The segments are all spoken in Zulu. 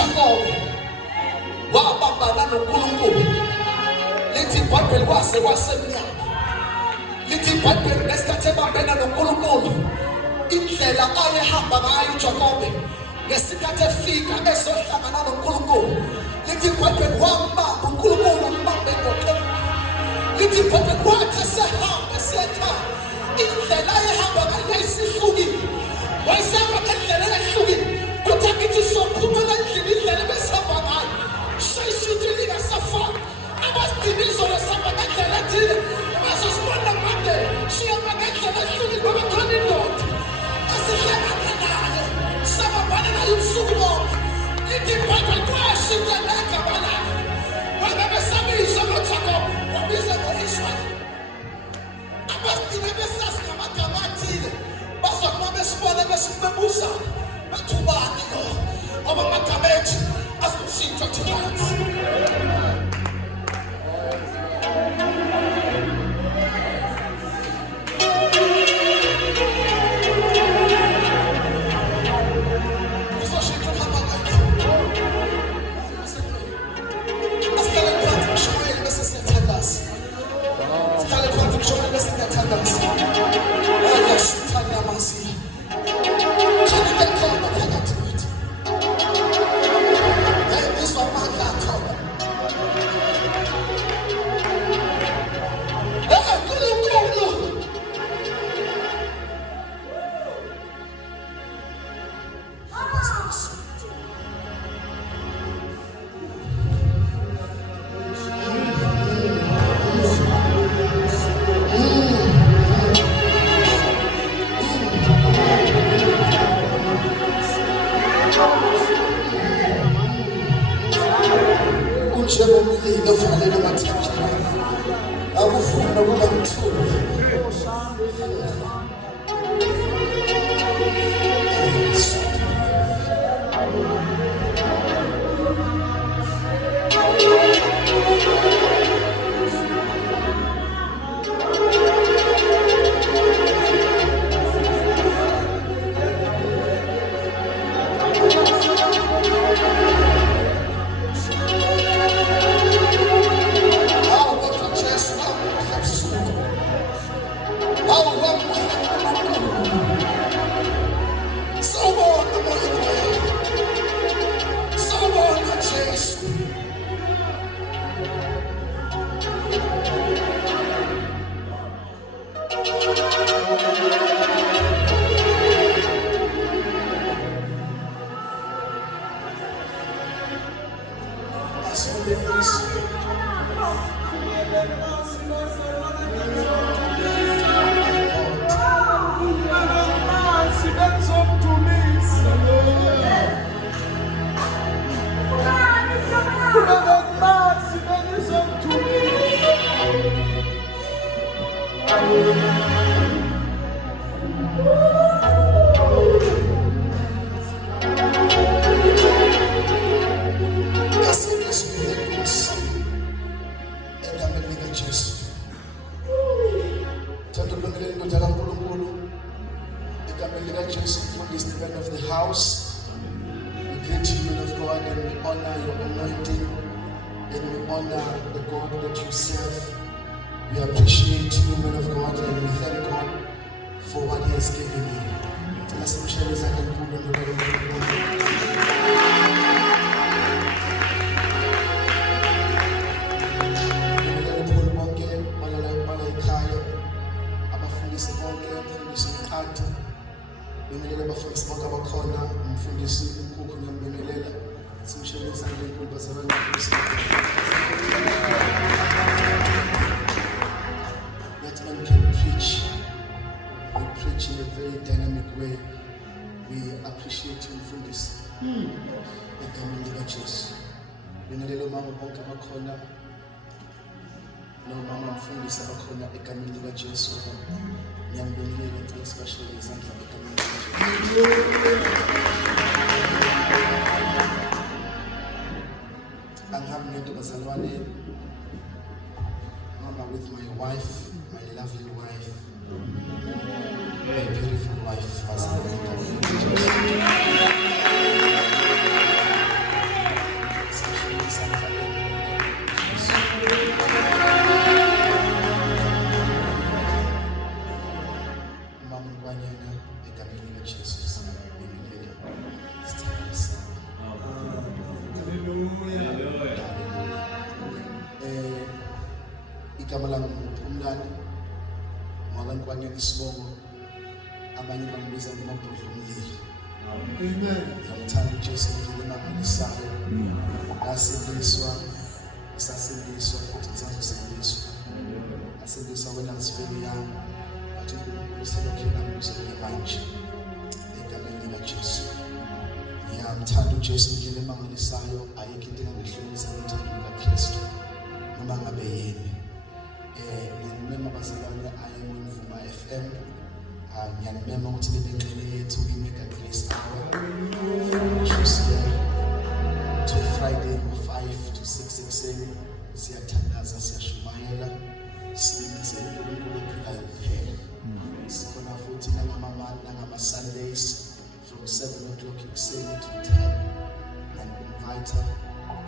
uJakobe wabambana noNkulunkulu. Lithi iBhayibheli kwase kwasemnyama. Lithi iBhayibheli ngesikhathi ebambene noNkulunkulu, indlela ayehamba ngayo uJakobe ngesikhathi efika ezohlangana noNkulunkulu. Lithi iBhayibheli wambamba uNkulunkulu wambambe ngoqele. Lithi iBhayibheli wathi sehamba setha indlela ayehamba ngayo yayisihlukile. Wayesehamba ngendlela ehlukile. Kuthi ngithi sophumela endlini indlela ebesihamba ngayo shayishintshile ingasafani. Abasidibizo lesihamba ngendlela ethile basosibona manje sihamba ngendlela ehlukile ngoba khona indoda esihlangana nayo sabambana nayo ubusuku bonke. Lithi iBhayibheli kwashintsha negama layo. Wabebesabiza ngoJakobe wabiza ngo-Israyeli. Abasidibi besazi ngamagama athile bazokuba besibona besibebuzana bathi ubani lo ngoba amagama ethu azoshintsha tonight. Mama, with my wife, my lovely wife, my beautiful wife, igama lami uMlandi Makankwane Isibongo, abanye bangibiza ngomabhodlo omlilo. Amen. Ngiyamthanda uJesu ngimangalisayo. Asindiswa, sasindiswa futhi sasindiswa. Asindiswa when I was very young. Athi uNkulunkulu uselokhela ngizwe manje. Egameni likaJesu. Ngiyamthanda uJesu ngimangalisayo, ayikho into engangihlumisa ngithanda uKristu. Noma ngabe yini. Ngiyamema bazalwane ayemuvuma FM. Ngiyamema ukuthi bebengcele yethu iMega Grace Hour. Tuesday to Friday 5 to 6 ekseni siyathandaza siyashumayela sibenzele uNkulunkulu ophilayo kuphela. Sikhona futhi nangama Sundays from 7 o'clock ekseni to 10 and invite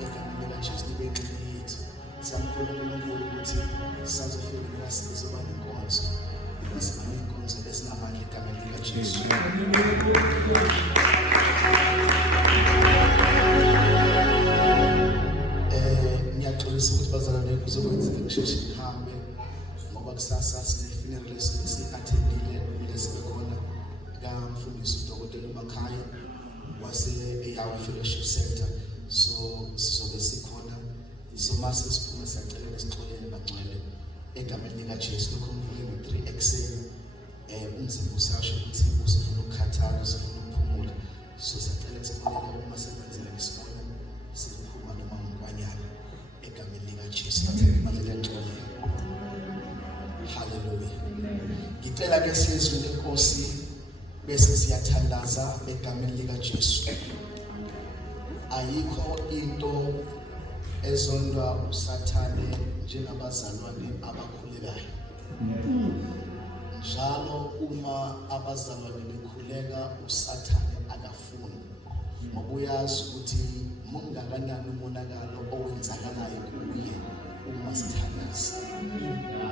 egameni likaJesu bebengcele yethu. Siyamkhona uNkulunkulu ukuthi sizofika sizoba nenkonzo. Sizoba nenkonzo esinamandla egameni likaJesu. Ngiyaxolisa ukuthi bazalwane kuzokwenzeka ngisheshe ngihambe ngoba kusasa sine-funeral esi-attendile kumele sibe khona kamfundisi uDokotela uMakhaya wase-Eyawe Fellowship Center. So sizobe sikhona, so mase siphume siyacela sixolele bangcwele egameni likaJesu. Lokho kuvuke ngo-3 ekseni. Umzimba usasho ukuthi usufuna ukukhathala, usufuna ukuphumula. So siyacela sixolele uma sekwenzile ngesibona siphuma noma ngkwanyana egameni likaJesu. Athenge imali lencole. Hallelujah. Ngicela ke sizwe lenkosi bese siyathandaza egameni likaJesu. Ayikho into ezondwa uSathane njengabazalwane abakhulekayo. Njalo uma abazalwane bekhuleka uSathane akafuni. Ngokuyazi ukuthi mungakanani umonakalo owenzakalayo kuye uma sithandaza.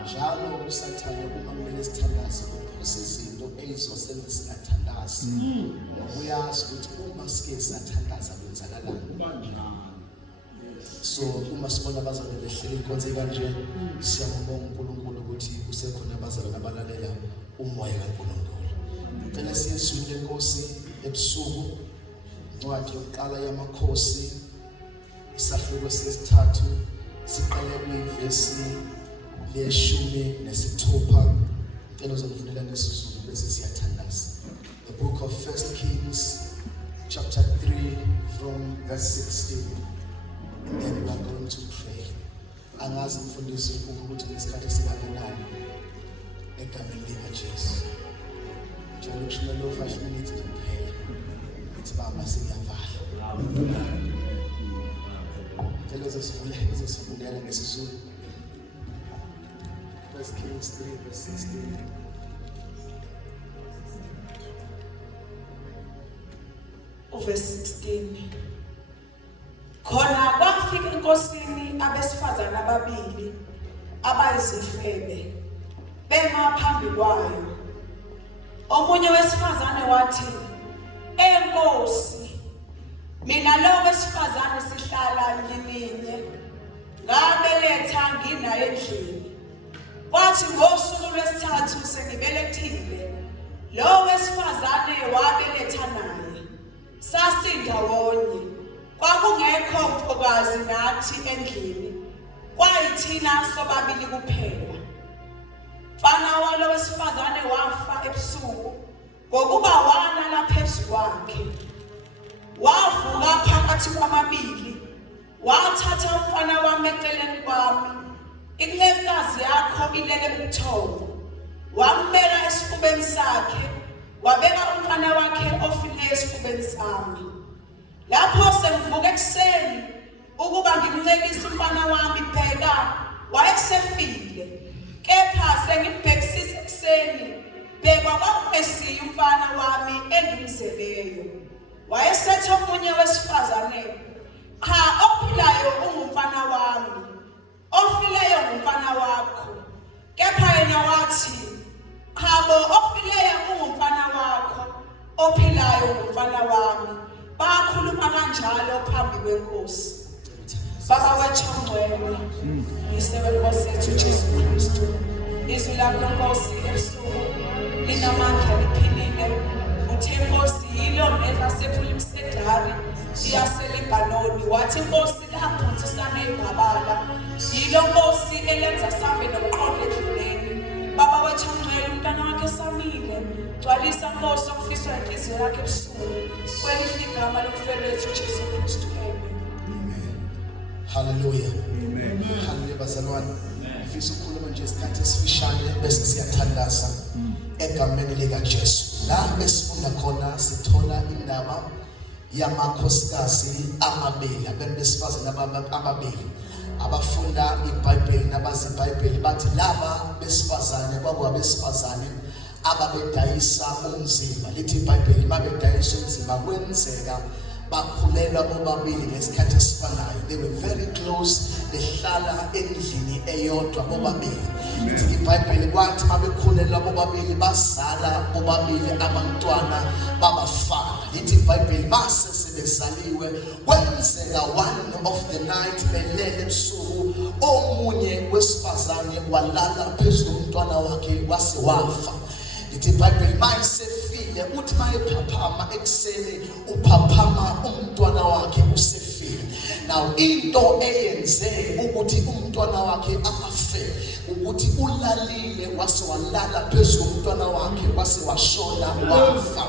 Njalo uSathane uma kumele sithandaze uphosa izinto ezizosenza singathandazi. Ngokuyazi ukuthi uma sike sathandaza kwenzakalani. So uma sibona abazalwane behleli inkonzo kanje siyambonga uNkulunkulu ukuthi kusekhona abazalwane abalalela umoya kaNkulunkulu. Ngicela siyizwile inkosi ebusuku incwadi yokuqala yamakhosi isahluko sesithathu siqale kwivesi le-16. Ngicela uzongivunela ngesizulu bese siyathandaza. The book of 1 Kings chapter 3 from verse 16. And then we are going to pray. Angazi mfundisi ukuthi ngesikhathi sikangenani egameni likaJesu. Njalo kushilo 5 minutes to pray. It's baba siyavala. Ngicela uzosifundela ngesizulu. 1 Kings 3 verse 16. Verse 16. Khona kwafika inkosini abesifazana ababili abayizifebe bema phambi kwayo. Omunye wesifazane wathi, "Enkosi, mina lo wesifazane sihlala ngininye, ngabeletha nginaye endlini. Kwathi ngosuku lwesithathu sengibelethile, lo wesifazane wabeletha naye. Sasindawonye. Kwakungekho mfokazi nathi endlini, kwayithina sobabili kuphela. Mfana walo wesifazane wafa ebusuku ngokuba walala phezu kwakhe. Wavuka phakathi kwamabili, wathatha umfana wami eceleni kwami, incekukazi yakho ilele ubuthongo. Wambeka esifubeni sakhe, wabeka umfana wakhe ofileyo esifubeni sami. Lapho sengivuka ekuseni ukuba ngimncekise umfana wami, bheka wayesefile. Kepha sengibhekisisa ekuseni, bheka kwakungesiye umfana wami engimzeleyo. Wayesethe omunye wesifazane, cha ophilayo ungumfana wami, ofileyo ngumfana wakho. Kepha yena wathi, cha bo ofileyo ungumfana wakho, ophilayo ngumfana wami. Bakhuluma kanjalo phambi kwenkosi. Baba wethu ongcwele, yisekelo Nkosi yethu Jesu Kristu. Izwi lakho Nkosi ebusuku linamandla liphilile. Uthe Nkosi yilo nezasephula imisedari iyaseLibanoni. Wathi Nkosi laphuthisana ingqabala. Yilo Nkosi elenza sambe nomqondo endleleni. Baba wethu ongcwele, umntwana wakhe samile. Gcwalisa Nkosi okufiswa inhliziyo yakhe ebusuku. Kwelihle igama lokufela lethu Jesu Kristu. Hallelujah. Amen. Hallelujah bazalwane. Ngifisa ukukhuluma nje isikhathi esifishane bese siyathandaza egameni lika Jesu. La besifunda khona sithola indaba yamakhosikazi amabili, abantu besifazane ababili abafunda iBhayibheli nabazi iBhayibheli bathi laba besifazane kwakubesifazane ababedayisa umzimba. Lithi iBhayibheli mabedayisa umzimba kwenzeka bakhulelwa bobabili ngesikhathi esifanayo. They were very close, behlala endlini eyodwa bobabili. Lithi iBhayibheli kwathi mabekhulelwa bobabili bazala bobabili abantwana babafana. Lithi iBhayibheli mase sebezaliwe kwenzeka one of the night belele ebusuku omunye wesifazane walala phezulu komntwana wakhe wase wafa. Lithi iBhayibheli mayisefile uthi mayephaphama ekuseni uphaphama umntwana wakhe usefile. Now into eyenze ukuthi umntwana wakhe afe ukuthi ulalile wase walala phezulu komntwana wakhe wase washona wafa.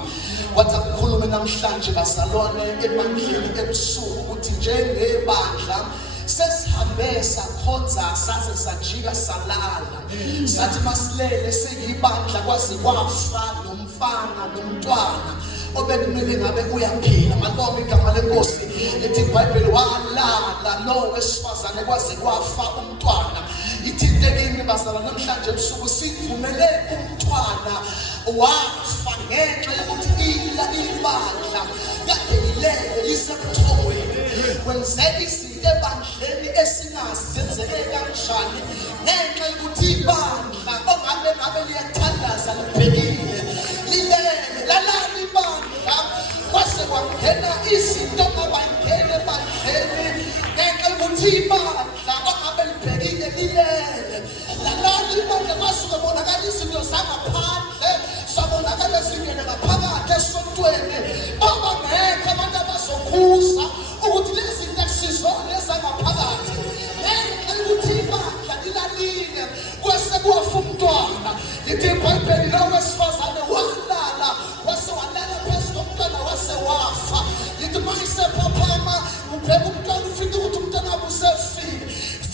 Wathi akukhulume namhlanje bazalwane ebandleni ebusuku ukuthi njengebandla sesihambe sakhonza saze sajika salala sathi masilele seyibandla kwaze kwafa nomfana nomntwana obekumele ngabe uyaphila. Maloma igama leNkosi lithi iBhayibheli walala lo wesifazane kwaze kwafa umntwana. Ithinte kimi bazalwane namhlanje ebusuku sivumele umntwana wafa ngenxa yokuthi ibandla kade lilele lisebuthongweni. Kwenzeka izinto ebandleni esingazi zenzeke kanjani ngenxa yokuthi ibandla ongabe liyathandaza libhekile lilele lalala ibandla kwase kwangena izinto abangene ebandleni ngenxa yokuthi ibandla ongabe libhekile lilele lalala ibandla kwasuke bonakala izinto zangaphandle sabonakala singene ngaphakathi esontweni abangekho abantu abazokhuza ukuthi lezi zinto sizona ezangaphakathi ngenxa yokuthi ibandla lilalile kwase kwafa umntwana. Lithi iBhayibheli lo wesifazane walala wase walala phezu komntwana wase wafa. Lithi mayisephaphama ubheka umntwana ufike ukuthi umntwana usefile.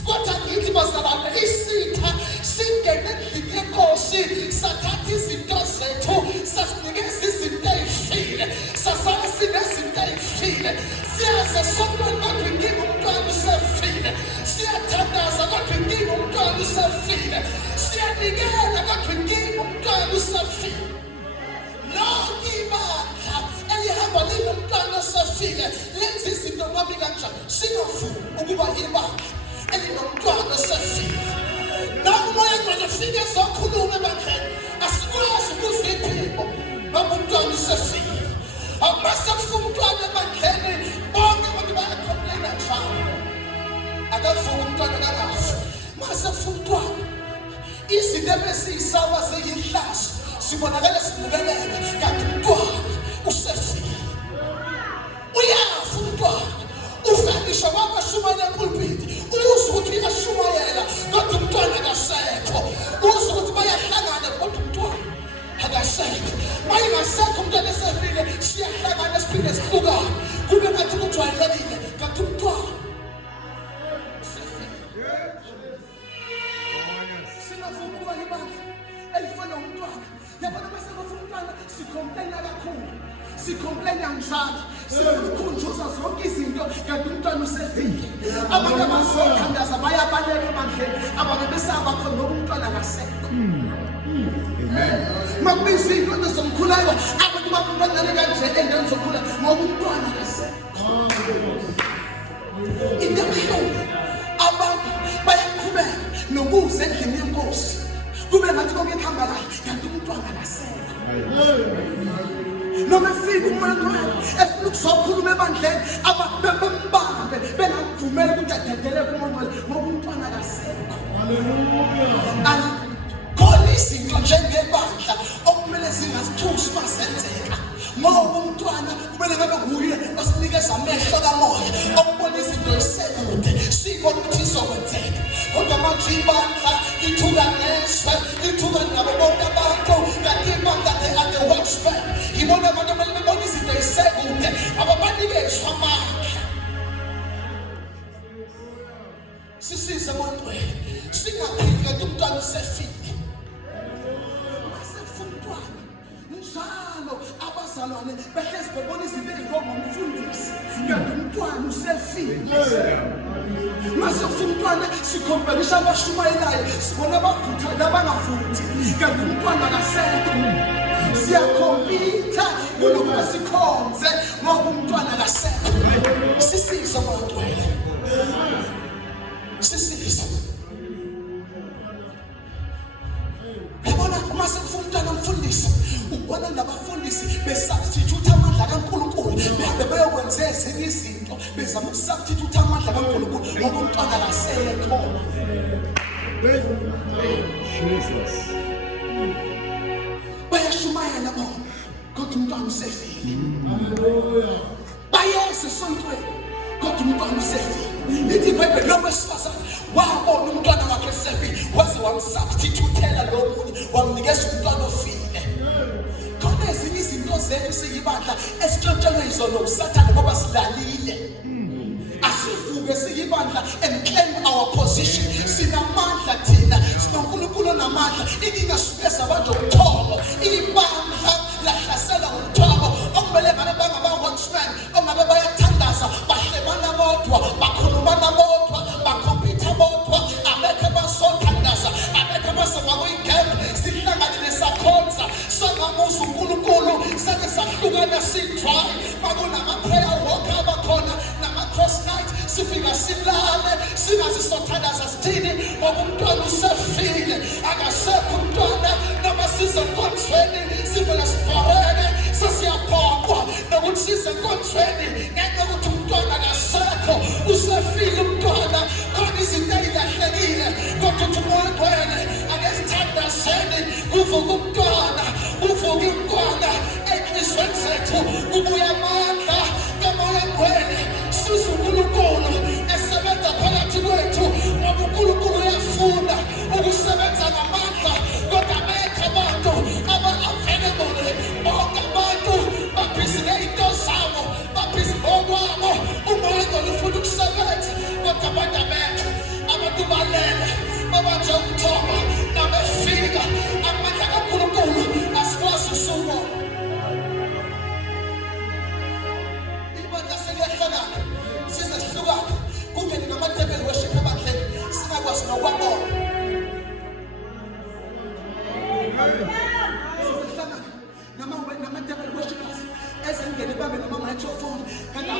Kodwa ngithi bazalwane isitha singene endlini yeNkosi sathatha izinto zethu sasinikeza izinto ey'file sasala sinezinto ey'file siyaze sontweni kodwa inkinga umntwana usefile siyathandaza kodwa inkinga umntwana usefile siyanikela kodwa inkinga umntwana usefile. Lonke ibandla elihamba linomntwana osefile lenza izinto noma kanjani sinovuma ukuba ibandla elinomntwana osefile. Noma umoya ongcwele ufike ezokhuluma ebandleni asikwazi ukuzwa iphimbo ngoba umntwana usefile. Mase kufa umntwana ebandleni bonke abantu bayakhomplena njalo akavuka umntwana kangafi. Mase kufa umntwana izinto ebesiyisawa zeyihlazo sibonakala sibukeleka kanti umntwana usefile. Uyafa umntwana ufakisha kwabashumayela epulpiti uzwe ukuthi uyashumayela kodwa umntwana akasekho. Uzwe ukuthi bayahlangana kodwa umntwana akasekho. Mayingasekho umntwana esefile siyahlangana siphinde sihlukane kube ngathi kujwayelekile kanti umntwana usefile. Singavumi ukuba ibandla elifana umntwana. Yabona bese kufa umntwana sikhomplena kakhulu sikhomplena njalo sikhunjuza zonke izinto kanti umntwana usefile. Abantu abazothandaza bayabaleka ebandleni abantu besaba khona ngoba umntwana akasekho. Amen. Makubiza izinto zomkhuleko abantu bakubanele kanje endaweni zokhula ngoba umntwana akasekho. Into ebuhlungu abantu bayaqhubeka nokuza endlini yeNkosi kube ngathi konke kuhamba kahle kanti umntwana akasekho. Noma efika umuntu efuna ukuzokhuluma ebandleni ababembambe bengamvumeli ngicedele kuMoya ngoba umntwana akasekho. Haleluya. Khona izinto njengebandla okumele zingasithusi masenzeka. Ngoba umntwana kumele ngabe nguye osinikeza amehlo kaMoya okubona izinto ezisekude sibone ukuthi izokwenzeka. Kodwa manje ibandla lithukaniswe, lithuka nabo bonke abantu kanti ibandla the watchman ibona abantu kumele bebone izinto ezisekude ababanikezwa amandla. Sisize montwe singaphili kanti umntwana usefile. Masefumntwana njalo abazalwane behlezi bebona izinto ezilonga umfundisi kanti umntwana usefile. Masefumntwana sikhombelisa abashumayelayo sibona abavutha nabangavuthi kanti umntwana akasekho. Siyakhompitha kunokuba sikhonze ngoba umntwana akasekho. Sisize montwe. Sisiza. Yabona uma sekufundana umfundisi, ubona nabafundisi besubstitute amandla kaNkulunkulu, behambe beyokwenza ezinye izinto, bezama ukusubstitute amandla kaNkulunkulu ngoba umntwana akasekho. Jesus. Bayashumayela bona, kodwa umntwana usefile. Haleluya. Bayese sontweni, kodwa umntwana usefile. Lithi iBhayibheli lo wesifazane wabona umntwana wakhe esefile waze wamsubstitutela lo munye wamnikeza umntwana ofile. Khona ezinye izinto zethu siyibandla esitshotshelwe yizona usathane ngoba silalile. Asivuke siyibandla and claim our position. Sinamandla thina, sinoNkulunkulu namandla. Inkinga sibesa abantu utholo. Ibandla lahlasela utholo. Okumele ngabe bangaba-watchman, ongabe bayathandaza, bahlebana bodwa, bakhulumana bodwa, bakhompitha bodwa, abekho basothandaza, abekho basema kuyigap, sihlanganile sakhonza, sangamuza uNkulunkulu, sake sahlukana sidry, bakunama-prayer walk abakhona, nama-cross night, sifika silale, singazisothandaza sithini, ngoba umntwana usefile, akasekho umntwana, noma size enkonzweni, sivele sibhoreke, sesiyabhokwa, nokuthi size enkonzweni, ngenxa yokuthi umntwana akasekho, usefile umntwana, khona izinto ezilahlekile, kodwa uthi uMoya Ngcwele ake sithandazeni, kuvuka umntwana, kuvuka umntwana, enhliziyweni zethu, kubuya amandla kaMoya Ngcwele, size uNkulunkulu esebenza phakathi kwethu, ngoba uNkulunkulu uyafuna ukusebenza ngamandla, kodwa abekho abantu aba-available, bonke abantu babhizi ngey'nto zabo, babhizi ngokwabo, uMoya Ngcwele ufuna ukusebenza, kodwa abantu abekho, abantu balele, babanje ukuthoba, nabefika, amandla kaNkulunkulu asikwazi ukusubona. Ibandla seliyahlangana, size sihlukane, kungene nama-table worship ebandleni, singakwazi nokwabona. Nama-table worshipers ezingene babe nama-microphone kanti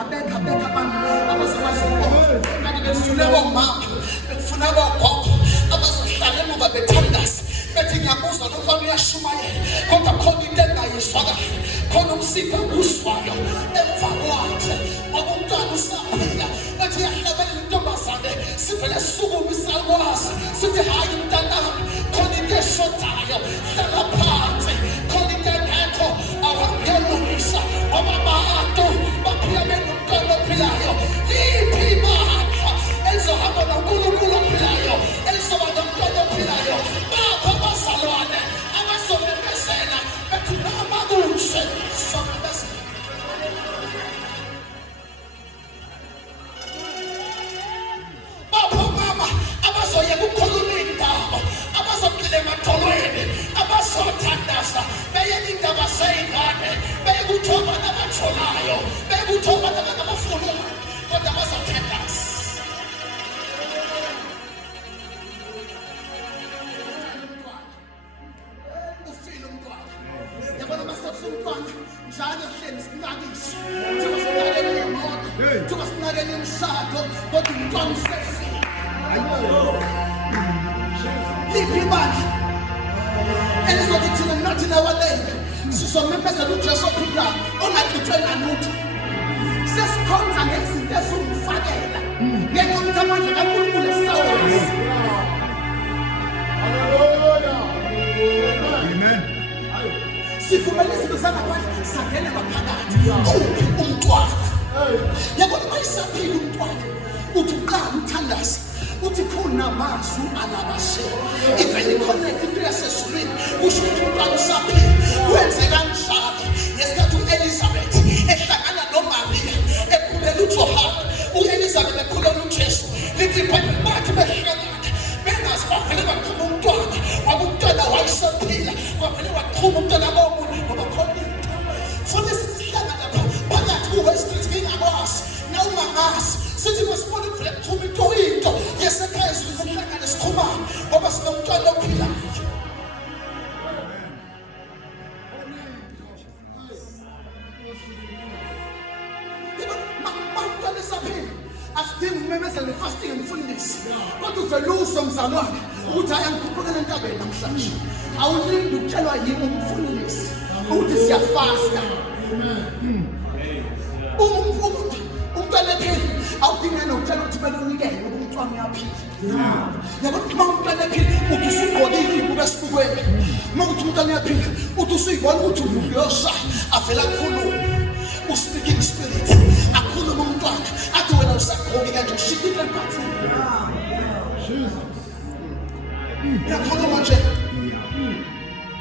abekho abantu abazokwazi ukubona, kanti befuna bomama, befuna bogogo abazohlala emuva bethandaza bethi ngiyabuzwa lo mfana uyashumayela kodwa khona into engayizwa kahle, khona umsipha awuzwayo emva kwakhe ngoba umntwana usaphila. Bethi uyahlabelela intombazane, sivele sisukume isakwazi sithi hhayi mntanami, khona into eshodayo, hlala phansi, khona into engekho awangiyolungisa ngoba abantu baphila benomntwana ophilayo. Liphi ibandla elizohamba noNkulunkulu ophilayo, elizoba nomntwana ophilayo? Bakho abazalwane abazomemezela bethi noma kunje somemezela. Bakho mama abazoyeka ukukhuluma iy'ndaba, abazogxila emadolweni, abazothandaza, beyeka iy'ndaba zey'ngane, beyeka uthoba nabatholayo, beyeka uthoba nabafuluyo, kodwa bazothandaza. Ufile umntwana. Yabona masefuna umntwana njalo hleli sinakiswe. Njengoba sinakekela imoto, njengoba sinakekela imishado, kodwa umntwana usefile. Liphi ibandla elizothi thina nathi nabalele sizomemezela uJesu ophilayo ongakhithwe ngalutho, sesikhonza ngezinto ezomfakela ngenxa yokuthi amandla kaNkulunkulu esawenza. Sivumela izinto zangaphandle sangena ngaphakathi. Uphi umntwana? Yabona mayisaphila umntwana uthi uqala uthandaza uthi khona amazwi alabashe ivele connect into yasezulwini kusho ukuthi umntwana usaphila. Wenze kanjalo ngesikhathi u-Elizabeth ehlangana noMaria ekhulela uJohane, u-Elizabeth ekhulela uJesu. Lithi iBhayibheli bathi behlangana bengazi bavele baqhuma umntwana, umntwana wayesaphila, bavele waqhuma umntwana komunye ngoba khona funa sihlangana phakathi ku-Westridge ngingakwazi nawungangazi sithi masibone kuvele kuqhuma into yesekhaya sihlangane siqhumane ngoba sinomntwana ophilayo. Umntwana esaphila asidingi umemezelo fasting emfundisi kodwa uveluzwa mzalwane ukuthi hayi angikhuphukele entabeni namhlanje. Awulindi ukutshelwa yimi umfundisi ukuthi siyafasta. Umntwana ephila awudingani ukutshelwa ukuthi kumele unikele ngoba umntwana uyaphila. Yabona ukuthi uma umntwana ephila uthi usugqokile ibuka esibukweni. Uma ukuthi umntwana uyaphila uthi usuyibona ukuthi uyosha avela akhulume. Speaking spirit akhuluma umntwana athi wena usagqoki kanje ushikile emphathini. Yakhuluma nje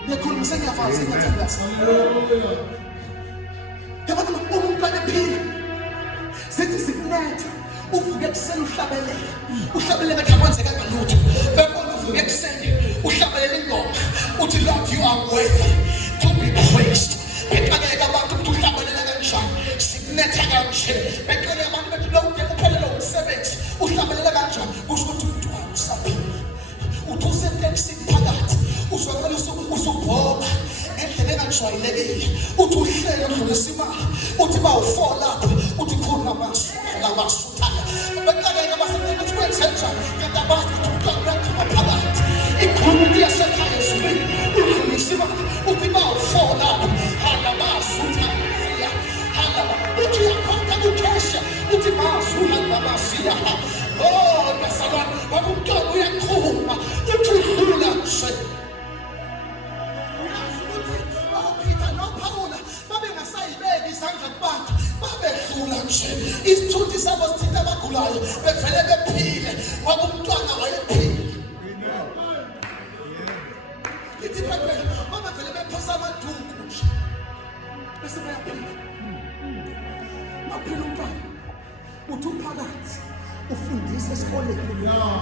yakhuluma sengiyafazi sengiyathanda. Yabona umntwana ephila sithi sikunetha uvuke ekuseni uhlabelele ngathi akwenzekanga lutho. Bebona uvuke ekuseni uhlabelele ingoma uthi Lord you are worthy to be praised. Beqaleka abantu ukuthi uhlabelele kanjani sikunetha kanje. Beqaleka abantu bethi lo uphelele umsebenzi uhlabelele kanjani kusho ukuthi umntwana usaphila. Uthi usetekisini phakathi uzokela usubhoma ngendlela engajwayelekile uthi uhlele udlulisa imali uthi bawufola lapho uthi khona labasuthana. Beqaleka basebenza ukuthi kwenzenjani kanti abazi ukuthi umntwana uyakhamba phakathi. Ikhomiti yasekhaya ezulwini udlulisa imali uthi bawufola lapho halabasuthana. Uthi uyakhonta kukhesha uthi mazula labasiya. Oh yasalwana ngoba umntwana uyaqhuma uthi udlula nje. Uyazi ukuthi oPeter noPaula babengasayibeki izandla kubantu babedlula nje. Isithunzi sabo sithinta abagulayo bevele bephile ngoba umntwana wayephila. Lithi iBhayibheli babevele bephosa amaduku nje bese bayaphila. Maphila umntwana uthi uphakathi ufundise esikoleni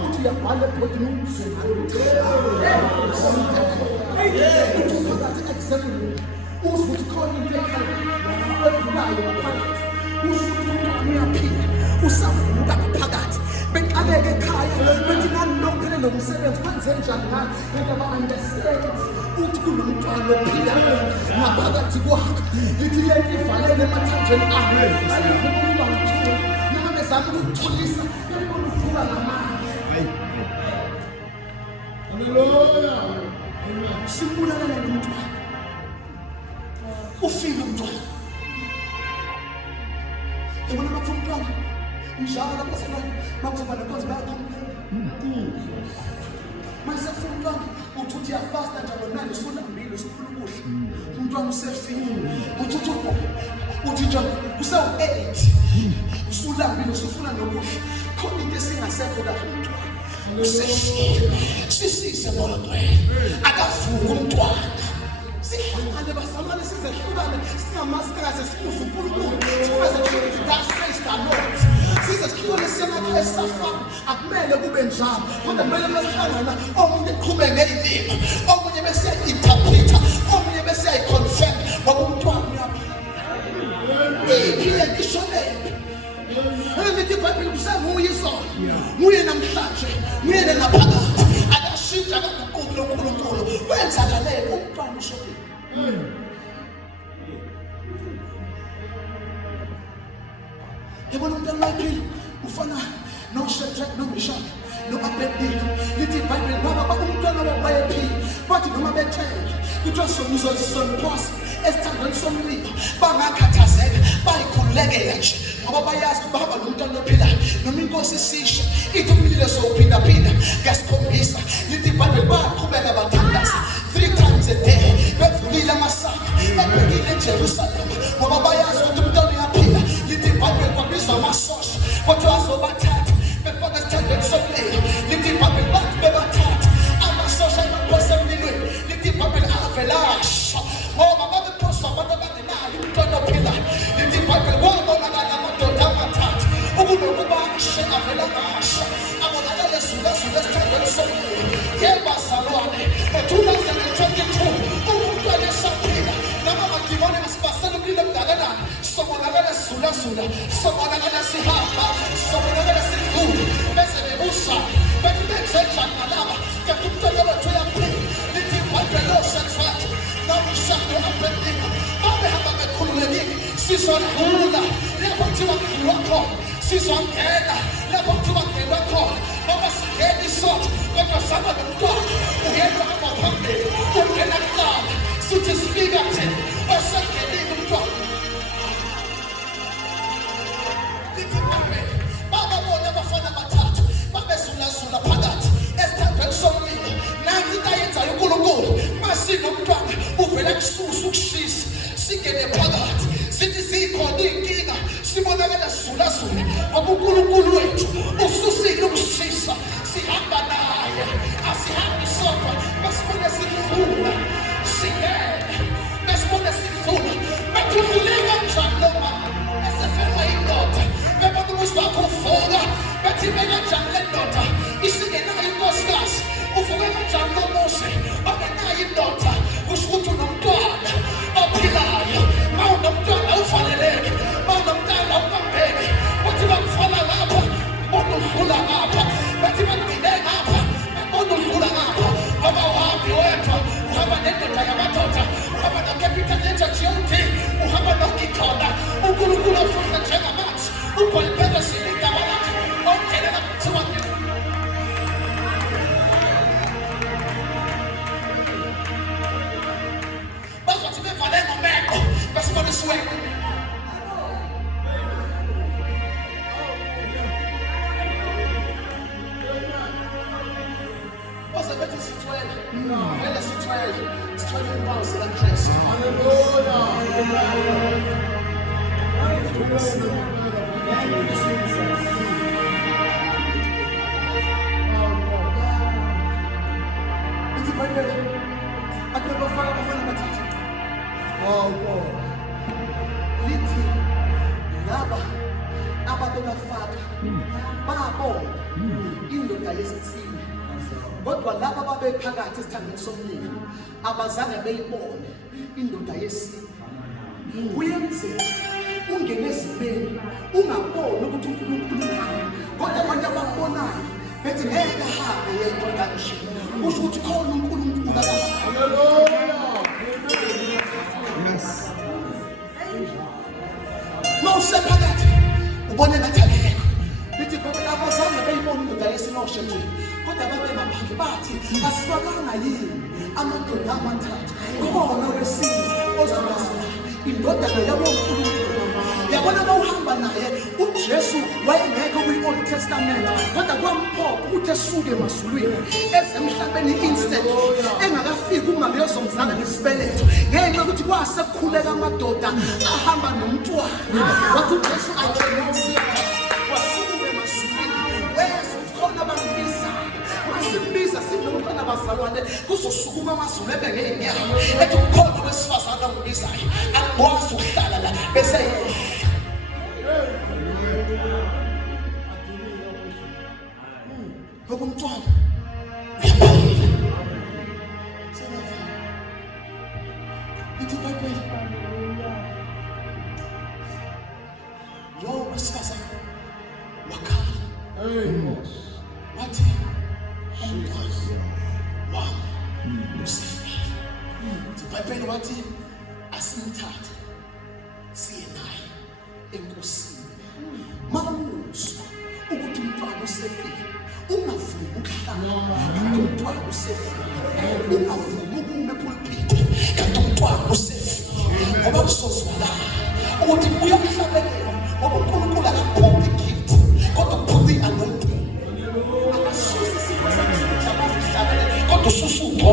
uthi uyabhala ebhodini umzweni uthi phakathi examini uzwe ukuthi khona into ekhalayo phakathi uzwe ukuthi umntwana uyaphila usavuka ngaphakathi. Beqaleka ekhaya bethi nani nophele nomsebenzi kwenze njani ngani ngoba ba-understand uthi kunomntwana ophilayo ngaphakathi kwakho. Lithi lento ivalele emathanjeni abo alifuna ukuba ngithule noma bezama ukukuthulisa bebona uvuka ngamandla. Haleluya. Simbulelele umntwana ufile umntwana. Yabona bafuna umntwana njalo lapho selona makuzoba nenkonzo bayakhulumela. Mayisefuna umntwana uthi uyafasta njalo nani usulambile usufuna ukudla umntwana usefile uthi nje usewu-8 usulambile usufuna nokudla khona into esingasekho kahle umntwana usefile. Sisize molodweni akavuka umntwana sihlangane basamane sizehlukane singamasikazi sibuze uNkulunkulu singazehlukane that says the Lord. Sizehlukane siyemakhaya sisafana akumele kube njalo kodwa kumele masihlangana omunye eqhume ngey'limi omunye bese interpreta omunye bese confirm ngoba umntwana uyaphila. Iphile ishonele ngithi iBhayibheli kusenguye izolo nguye namhlanje nguye naphakade akashintsha kaguquki loNkulunkulu kwenzakalele umntwana ushonile. Yabona umntwana waphila ufana noShadrach noMeshach no-Abednego. Lithi iBhayibheli baba umntwana wabo wayephila bathi noma bethele kuthiwa sizomphose esithandweni somlilo bangakhathazeka bayikhululekela nje ngoba bayazi bahamba nomntwana ophilayo noma inkosi isisho ithi umlilo sowuphindaphinda ngasikhombisa lithi iBhayibheli baqhubeka bathandaza 3 times a day bevulile amasango ebhekile eJerusalema ngoba bayazi ukuthi umntwana uyaphila lithi iBhayibheli kwabizwa amasosha kodwa azobathatha befaka esithandweni somlilo lithi iBhayibheli bathi bebathatha amasosha amaphose emlilweni lithi iBhayibheli avelasha ngoba babephoswa abantu abangenayo umntwana ophilayo lithi iBhayibheli kwabonakala amadoda amathathu ukunokubashe avela ngasha abonakala esizulazula esithandweni somlilo yebazalwane ngo-2022 umntwana esaphila noma amadimoni asibasela umlilo omngakanani sobonakala sizulazula sobonakala sihamba sobonakala sidlule beze bebusayo bethi benzenjani nalaba kanti umntwana wethu uyaphila lithi iBhayibheli oShadraka noMeshaki no-Abednego babehamba bekhululekile sizodlula lapho kuthiwa kudlulwa khona sizongena lapho kuthiwa kungenwa khona ngoba singena isotha kodwa sihamba nomntwana uyedwa hamba phambili ungena kuqala sithi sifika thina osengenile umntwana lithi iBhayibheli bababona abafana abathathu babezulazula phakathi esithandweni somlilo nansi into ayenzayo uNkulunkulu masinomntwana uvela kususa ukushisa singene phakathi sithi zikhona inkinga sibonakala sizulazule ngoba uNkulunkulu wethu ususile ukushisa sihamba naye asihambi sodwa basibone sidlula singene basibone sidlula bathululeka njani lo mama esefela indoda bebona umuzi wakho uvuka bathi bekanjani le ndoda isingenayo inkosikazi uvuke kanjani lo muzi ongenayo indoda kusho ukuthi unomntwana ophilayo mawunomntwana uvaleleke mawunomntwana ubambeke bathi bakufala lapha bona udlula ngapha bathi bakugcine ngapha bona udlula ngapha ngoba uhambi wedwa uhamba nendoda yamadoda uhamba noCapital Letter GOT uhamba noGikhona uNkulunkulu ofunda njengamanzi uGoliphela siligama lakhe ongelela kuthiwa bazothi bevale ngomeko basibone isiweko basebethi sithwele vele sithwele impawu zikaKristu ithi iBhayibheli abantu bafaka abafana abathathu lithi laba ababebafaka babona indoda yesithile kodwa laba ababephakathi esithandweni somlilo abazange beyibone indoda yesithile kuyenzeka ungene ezimeni ungaboni ukuthi uNkulunkulu ukhona kodwa abantu abakubonayo bethi ngeke ahambe yedwa kanje kusho ukuthi khona uNkulunkulu haleluya mawusephakathi ubone ngathi akekho lithi kodwa abazange beyibone indoda yesinoshe nje kodwa babe ngaphandle bathi asifakanga yini amadoda amathathu khona wesini ozulazula indodana yaboNkulunkulu yabona bawuhamba naye uJesu wayengekho kwi-Old Testament kodwa kwamphopha ukuthi esuke emazulwini ezemhlabeni instant engakafiki uMaria ozomzala nesibeletho ngenxa yokuthi kwasekukhuleka amadoda ahamba nomntwana wathi uJesu akhonza wasuka emazulwini weza khona bangibizayo masimbiza sinomntwana bazalwane kuzosukuma amazulu ebengeenyawo ethi ukhona wesifazane ongibizayo angikwazi ukuhlala la bese umntwana ithi iBhayibheli lo wesifazane wakhala wathi umntwana wami usefile iBhayibheli wathi asimthathe siye naye enkosini mawuzwa ukuthi umntwana usefile ungavumi ukuhlala kanti umntwana usefile ungavumi ukume epulpiti kanti umntwana usefile ngoba kusozwakala ukuthi uyamhlabelela ngoba uNkulunkulu akakhuphi igift kodwa ukhuphi anointing. Akasusi isimo sakho sokujabaza uhlabelele kodwa ususutho.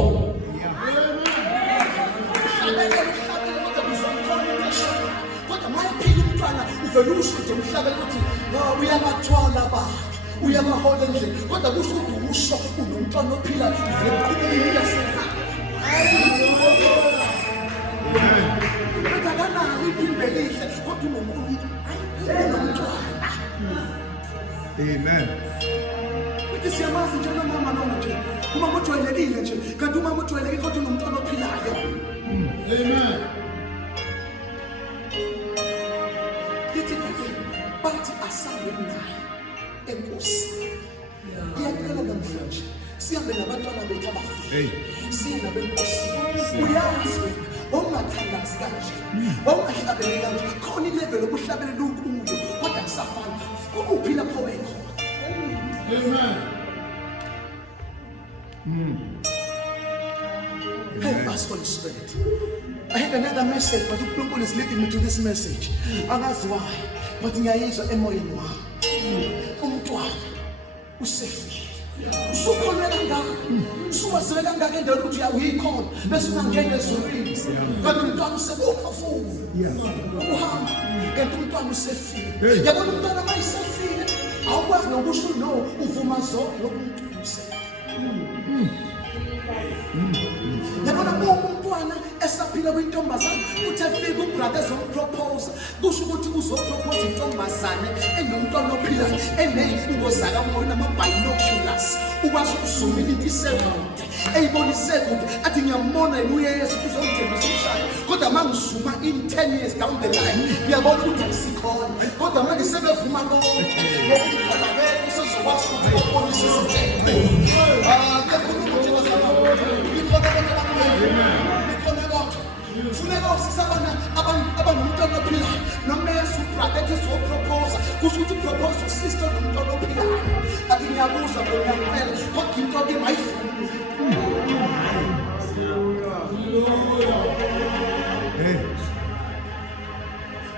Kodwa mayiphila umntwana uvele ushude umhlabelele ukuthi no uyabathwala bakhe uyabahola endlini kodwa kusho ukuthi usho unomntwana ophilayo uvele uqhubekile yasekhaya. Amen. Ukuthi siyamazi nje nomama noma nje umama ojwayelekile nje kanti umama ojwayelekile kodwa unomntwana ophilayo. Amen. Lithi bathi asambe naye enkosi. Iyacela namhlanje sihambe nabantwana bethu abafile. Siye nabenkosi. Uyazi ongathandazi kanje ongahlabeleli kanje khona ilevel obuhlabelela uNkulunkulu kodwa kusafana kuphi lapho wena. Help us, Holy Spirit. I have another message, but uNkulunkulu is leading me to this message. Angazi why, but ngiyayizwa emoyeni wami. Umntwana usefile. Usukhona kangaka usuwazile kangaka endaweni ukuthi uyikhona bese ungangena ezulwini kanti umntwana usebuphafuna uhamba kanti umntwana usefile. Yabona umntwana mayisefile awukwazi nokusho no uvuma zonke lokumuntu usefile. Yabona umntwana esaphila kwintombazane uthe fika ubrother ezomproposa kusho ukuthi uzopropose intombazane enomntwana ophilayo eney'fuko zakamoya nama-binoculars ukwazi ukuzumela into isekude eyibonise kude athi ngiyambona yena uyesu uzongithembisa umshado kodwa uma ngizuma in 10 years down the line ngiyabona ukuthi akusikhona kodwa manje sebevuma konke ngokumntwana bethu usezokwazi ukuthi babonise izinto funeka usisabana abanomntwana ophilayo noma esubrother ezoproposa kusho ukuthi upropose usister nomntwana ophilayo athi ngiyabuza ngiyacela kodwa into-ke mayifuni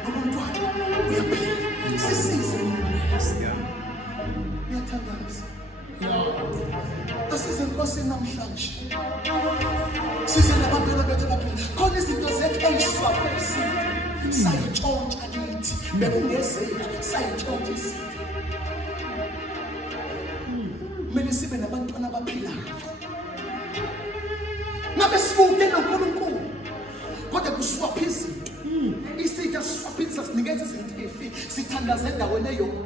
nomntwana uyaphila sisize ngiyathandaza asize enkosini namhlanje size nabantwana bethu baphila khona izinto zethu ey'swapho esinto sayitshontsha kithi bekungezethu sayitshontsha izinto. Kumele sibe nabantwana abaphilayo ngabe sibuke noNkulunkulu kodwa kuswapha izinto isithi asiswaphile sasinikeza izinto ey'file sithandaze endaweni eyodwa.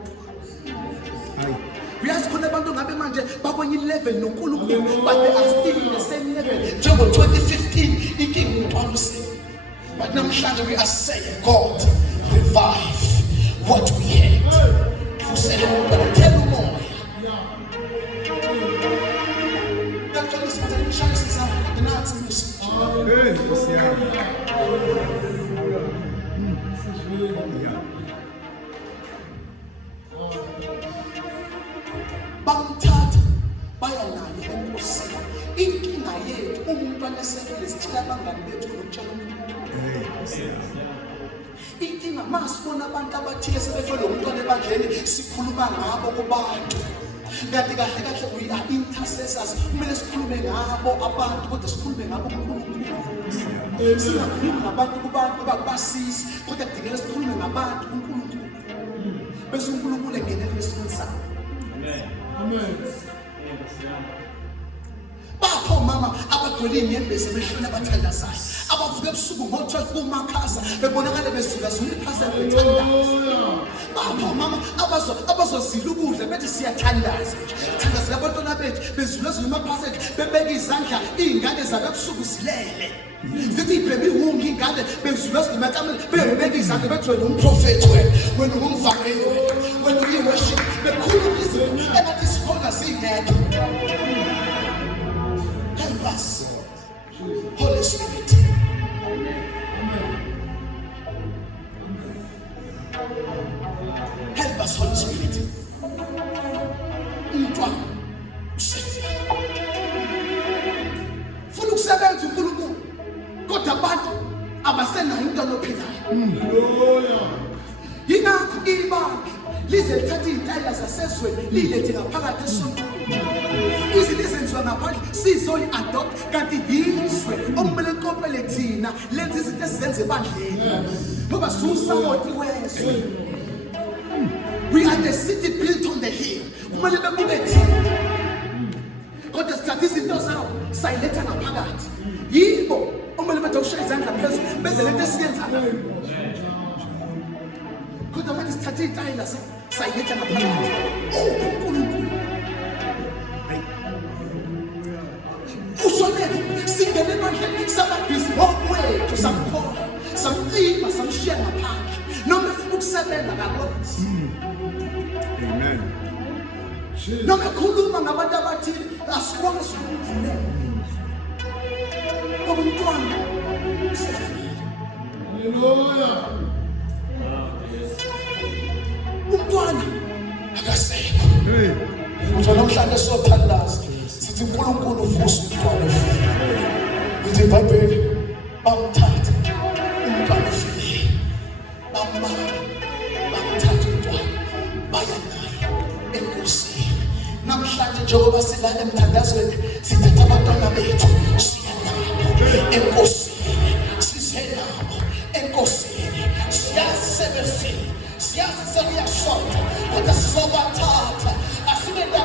Uyazi khona abantu ngabe manje bakwenye i-level noNkulunkulu but they are still in the same level njengo-2015 inkinga umntwana usele. But namhlanje we are saying God revive what we had. Kusele umntwana thela umoya. Ngiyacela isiphathe imishayisi zami nginathi message. Bamthatha baya naye enkosini. Inkinga yethu umntwana esefile sithela abangani bethu nokutshela inkinga masibona abantu abathile sebefela umntwana ebandleni sikhuluma ngabo kubantu kanti kahle kahle we are intercessors kumele sikhulume ngabo abantu kodwa sikhulume ngabo uNkulunkulu. Singakhulumi ngabantu kubantu abakubasizi kodwa kudingeka sikhulume ngabantu uNkulunkulu bese uNkulunkulu engenele esimeni sakho. Amen. Bapho mama abagcwele inyembezi behlule abathandazayo abavuka ebusuku ngo-12 kumakhasa bebonakala besuka iphasa bethandaza. Bapho mama abazozila ukudla bethi siyathandaza thandazela abantwana bethu bezulazula emaphaseni bebeka izandla iy'ngane zabo ebusuku zilele zithi ibhebe ihunga ingane bezulazula emakameni bebeka izandla bethi wena umprofethi wena ungumvangeli wena uyi-worship bekhuluma izinto engathi sikhona zingekho. Help us, Holy Spirit. Help us, Holy Spirit. Umntwana usefile. Funa ukusebenza uNkulunkulu kodwa abantu abasenayo umntwana ophilayo. iy'ntayela zasezweni liyilethe ngaphakathi esontweni. Izinto ezenziwa ngaphandle sizoyi-adopt kanti yizwe okumele liqophele thina lenza izinto esizenza ebandleni ngoba siwusapoti wezwe. We are the city built on the hill. Kumele bebuke thina kodwa sithatha izinto zabo sayiletha ngaphakathi. Yibo okumele bethe ukushiya izandla phezulu benze lento esiyenzayo. Kodwa manje sithathe iy'tayela zabo sayiletha ngaphakathi. uNkulunkulu ushonele singene ebandleni sababhizi ngokwethu samkhola samcima samshiya ngaphandle noma efuna ukusebenza kakwazi. Amen. Noma ekhuluma ngabantu abathile asikwazi ukuvumela ngoba umntwana usefile. Hallelujah. Umntwana akasekho. Hey. Uthola namhlanje siyothandaza sithi uNkulunkulu uvusa umntwana ofile. Lithi iBhayibheli bamthatha umntwana ofile bambamba bamthatha umntwana baya naye enkosini. Namhlanje njengoba sila emthandazweni sithatha abantwana bethu siya nabo enkosini, size nabo enkosini. Siyazi sebefile, siyazi sekuyashota kodwa sizobathatha. Asinenda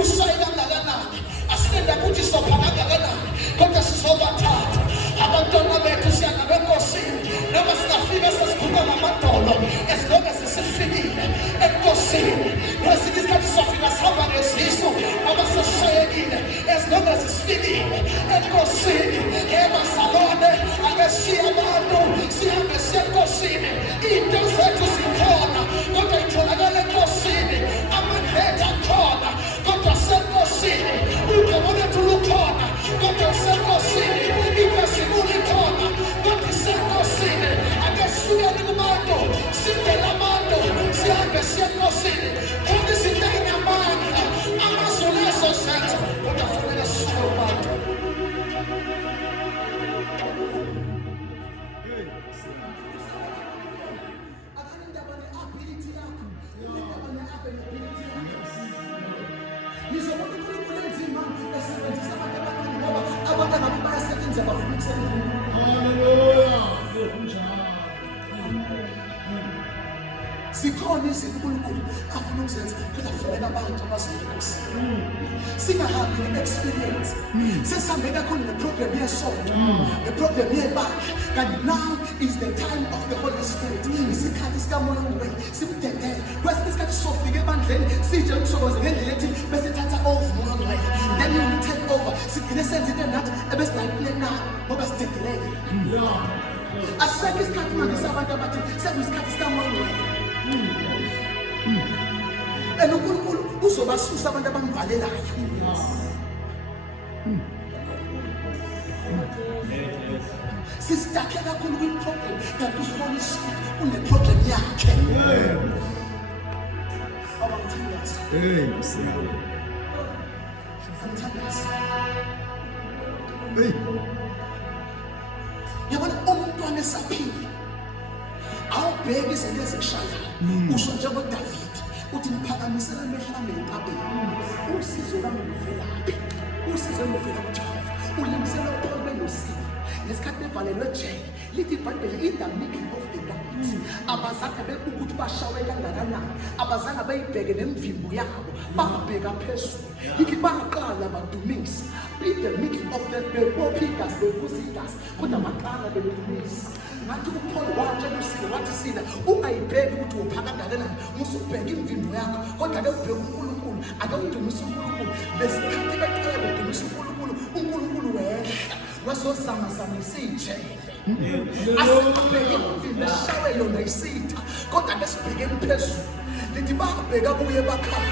usayi kangakanani, asinenda ukuthi sopha kangakanani kodwa sizobathatha abantwana bethu siya nabo enkosini. Noma singafika sesikhuluma ngamadolo as long as sifikile enkosini. Kwesinye isikhathi sofika sihamba ngezisu noma sesishayekile as long as sifikile enkosini. Yebo salone akesiya abantu sihambe siya enkosini. Into zethu zikhona kodwa itholakala enkosini. Amanhetha akhona kodwa senkosini. Ugqobo lwethu lukhona kodwa senkosini. Iphezimuli ikhona kodwa isenkosini. Akesukeli kubantu singene abantu sihambe siya enkosini. Khona izinto ey'namandla amazulu ezozenza kodwa kufanele sisuke kubantu. Sikhona izinto uNkulunkulu afuna ukuzenza kodwa kufanele abantu abazenza enkosini. Singahambi ne-experience sesihambe kakhulu neprogram yesonto neprogram yebandla kanti now is the time of the Holy Spirit. Isikhathi sikamoya ongcwele simdedele. Kwesinye isikhathi sofika ebandleni sije ukusokoze ngendlela ethi besithatha over umoya ongcwele then he will take over. Sigcine senza into nathi ebesinayipule nayo ngoba sidedeleke. Asisekho isikhathi manje sabantu abathi sekuyisikhathi sikamoya ongcwele. And uNkulunkulu uzobasusa abantu abamvalelayo. Sisithathe kakhulu kwi-program kanti uHoly Spirit une-program yakhe. Abamthandazi. Hey. Abamthandazi. Hey. Yabona umntwana esaphile awubheke izinto ezikushayayo. Usho njengoDavide uthi ngiphakamisela amehlo ami entabeni. Usizo lami luvelaphi? Usizo luvela kuJehova. Ulingisela uqobe nosimo ngesikhathi bevalelwe ejele. Lithi iBhayibheli in the middle of the night abazange bebuke ukuthi bashawe kangakanani, abazange beyibheke nemvimbo yabo, babheka phezulu. Lithi baqala badumisa in the middle of the bebopha igazi bevuza igazi kodwa baqala bedumisa. Ngathi uPaul watshela uSila wathi Sila ungayibheki ukuthi upha kangakanani musubheka imvimbo yakho kodwa ake ubheke uNkulunkulu, ake udumise uNkulunkulu. Lesikhathi beqala bedumisa uNkulunkulu, uNkulunkulu wehla wasozama ijele. Asibheke imvimbo eshawe yona isitha kodwa ake sibhekeni phezulu. Lithi babheka kuye bakhala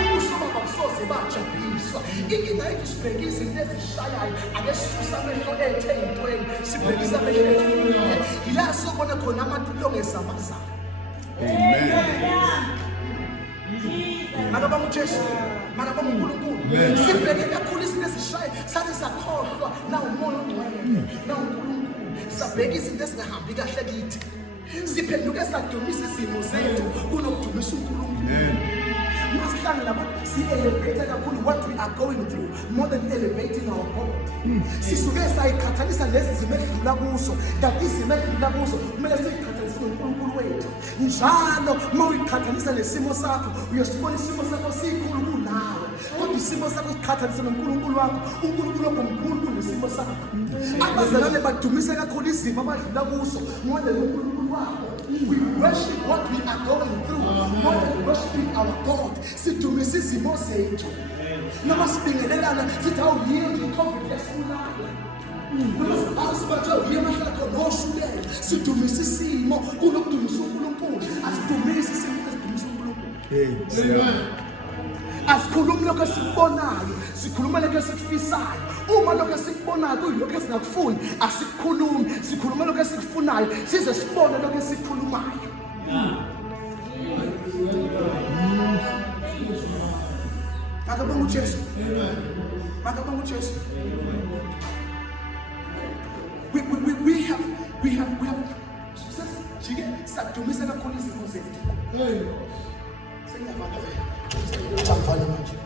ubuso baba busoze bajabhiswa. Inkinga yethu sibheke izinto ezishayayo ake sisusa amehlo ethe ey'ntweni sibhekise amehlo ethu. Yila sobona khona amathulo ngesamazana. Marabang uJesu, marabang uNkulunkulu. Sibheke kakhulu izinto ezishayayo sathi sakhohlwa na umoya ongcwele na uNkulunkulu. Sabheka izinto ezingahambi kahle kithi. Siphenduke sadumisa izimo zethu kunokudumisa uNkulunkulu. Amen. Masihlangana nabantu si-elevate kakhulu what we are going through more than elevating our God. Sisuke sayikhathalisa lezi zimo edlula kuzo, that izimo edlula kuzo kumele siyiqhathanise noNkulunkulu wethu. Njalo uma uyikhathalisa nesimo sakho uyosibona isimo sakho sikhulu kunawe, kodwa isimo sakho siqhathanise noNkulunkulu wakho, uNkulunkulu wakho mkhulu kunesimo sakho. Abazalwane badumise kakhulu izimo abadlula kuzo more than uNkulunkulu wakho. We worship what we are going through more than worshiping our God. Sidumise izimo zethu. Noma sibingelelana sithi awuyiyo nje iCovid yasibulala. Noma sibathiwa uyiyo emahlakho noshukela. Sidumise isimo kunokudumisa uNkulunkulu. Asidumise isimo esidumisa uNkulunkulu. Amen. Asikhulumi lokho esikubonayo, sikhuluma lokho esikufisayo. Uma lokho esikubonayo kuyilokho esingakufuni, asikukhulumi, sikhuluma lokho esikufunayo, size sibone lokho esikukhulumayo. Makabonga uJesu. Amen. Makabonga uJesu. We have jike sadumisa kakhulu izimo zethu. Sengiyavana vele. Uthangivale manje.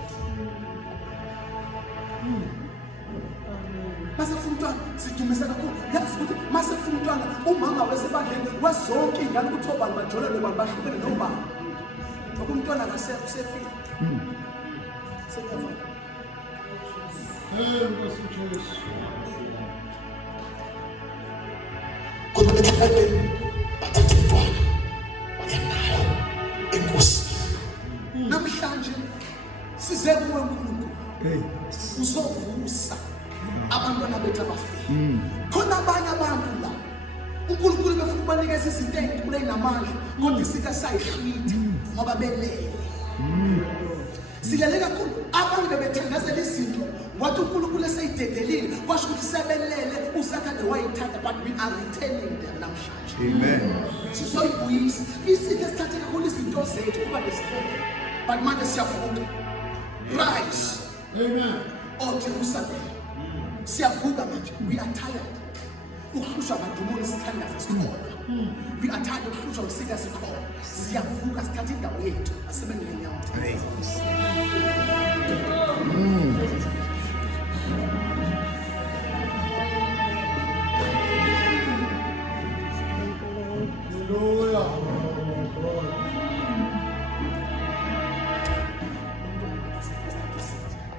Masefuna umntwana sidumisa kakhulu. Yazi ukuthi masefuna umntwana umama wesebandleni wazonke ingane ukuthi obani bajolele bani bahlukene nombani. Ngoba umntwana akasekho usefile. Sengiyavana. Kodwa lekhaya bathatha umntwana bayenayo enkosi. Namhlanje size kuwe uNkulunkulu. Uzovusa abantwana bethu abafile. Khona abanye abantu la uNkulunkulu befuna ukubanikeza izinto ezinkulu enamandla kodwa isika sayihlwitha ngoba belele. Silele kakhulu abantu bebethandazela izinto wathi uNkulunkulu eseyidedelile kwasho ukuthi sebelele usathane wayithatha but we are returning them namhlanje. Amen. Sizoyibuyisa izinto esithathe kakhulu izinto zethu kuba lesibheke but manje siyavuka. Rise. Amen. Oh Jerusalem. Siyavuka manje. We are tired. Ukuhlushwa abadumoni sithandaza sikhona. We are tired ukuhlushwa usika sikhona. Siyavuka sithatha indawo yethu asebenzele